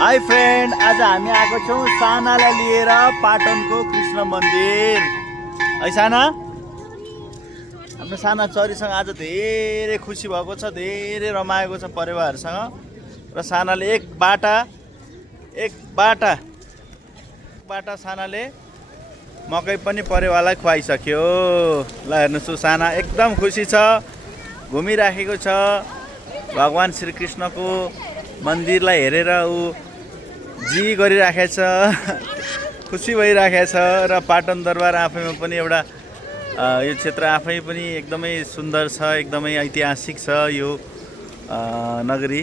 High friend, आज हामी आएको छौँ सानालाई लिएर पाटनको कृष्ण मन्दिर। है साना, हाम्रो साना चरीसँग आज धेरै खुसी भएको छ, धेरै रमाएको छ परिवारसँग। र सानाले एक बाटा सानाले मकै पनि परिवारलाई खुवाइसक्यो। ल हेर्नुहोस्, साना एकदम खुसी छ, घुमिराखेको छ। भगवान् श्रीकृष्णको मन्दिरलाई हेरेर ऊ जी गरिराखेछ, खुसी भइराखेछ। र पाटन दरबार आफैमा पनि एउटा यो क्षेत्र आफै पनि एकदमै सुन्दर छ, एकदमै ऐतिहासिक छ यो नगरी।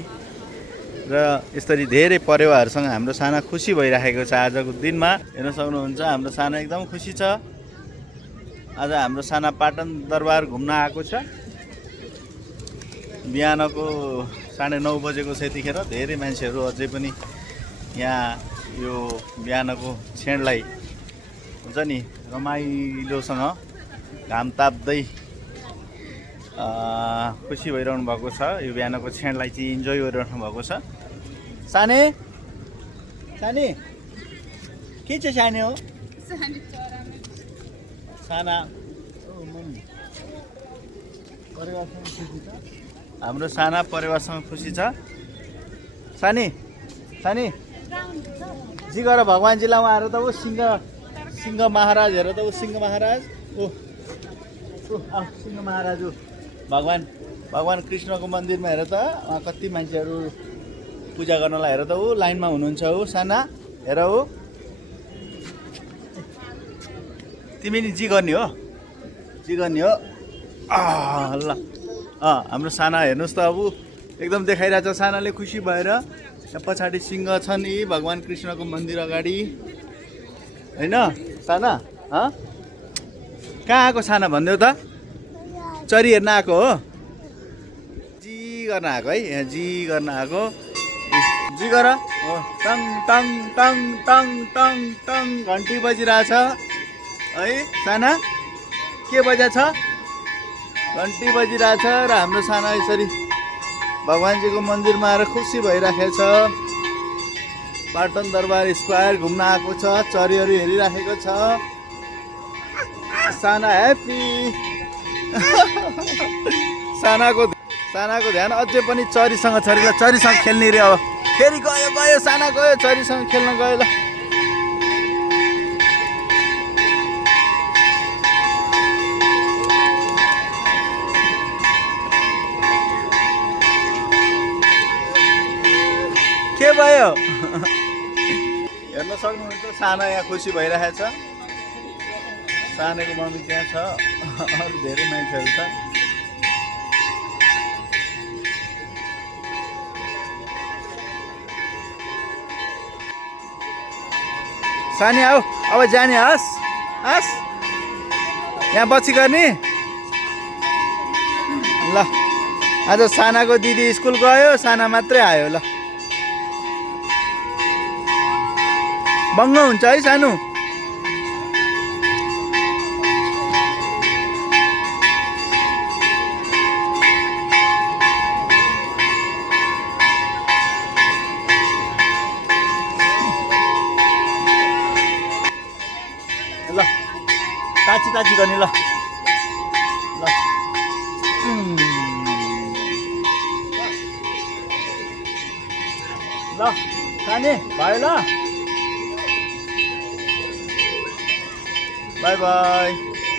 र यसरी धेरै परिवारसँग हाम्रो साना खुसी भइराखेको छ। आजको दिनमा हेर्न सक्नुहुन्छ, हाम्रो साना एकदम खुसी छ। आज हाम्रो साना पाटन दरबार घुम्न आएको छ। बिहानको 9:30 बजेको छ। यतिखेर धेरै मान्छेहरू अझै पनि यहाँ यो बिहानको छेडलाई हुन्छ नि रमाइलोसँग घाम ताप्दै खुसी भइरहनु भएको छ। यो बिहानको छेडलाई चाहिँ इन्जोय गरिरहनु भएको छ। साने के चाहिँ साने हो? साना परिवारसँग खुसी छ। हाम्रो साना परिवारसँग खुसी छ। सानी जी गर भगवान्जीलाई उहाँ हेर त, ऊ सिंह महाराज हेर त, ऊ सिंह महाराज, सिंह महाराज भगवान् कृष्णको मन्दिरमा हेर त, उहाँ कति मान्छेहरू पूजा गर्नलाई हेर त, ऊ लाइनमा हुनुहुन्छ। ऊ साना हेर, ऊ तिमी नि जी गर्ने हो ल। हाम्रो साना हेर्नुहोस् त, अब एकदम देखाइरहेछ। सानाले खुसी भएर पछाडि सिंह छन् यी भगवान् कृष्णको मन्दिर अगाडि, होइन साना? कहाँ आएको साना भनिदेऊ त? चरी हेर्न आएको हो? जी गर्न आएको है, यहाँ जी गर्न आएको। जी गर हो। Tongue tongue tongue tongue tongue tongue घन्टी बजिरहेछ है साना? के बजा छ? घन्टी बजिरहेछ। र हाम्रो साना यसरी भगवान्जीको मन्दिरमा आएर खुसी भइराखेको छ। पाटन दरबार स्क्वायर घुम्न आएको छ, चरीहरू हेरिराखेको छ। साना ह्याप्पी। सानाको ध्यान अझै पनि चरीसँग छ रे। चरीसँग खेल्ने रे। अब फेरि गयो साना गयो चरीसँग खेल्न गयो। ल के भयो? हेर्न सक्नुहुन्छ, साना यहाँ खुसी भइरहेछ। सानाको मम्मी त्यहाँ छ, अरू धेरै मान्छेहरू छ। सानी आऊ, अब जाने हस् यहाँ बच्ची गर्ने। ल आज सानाको दिदी स्कुल गयो, साना मात्रै आयो। ल बङ्ग हुन्छ है सानो। ल ताची गर्ने। ल सानी भयो। ल बाई बाई।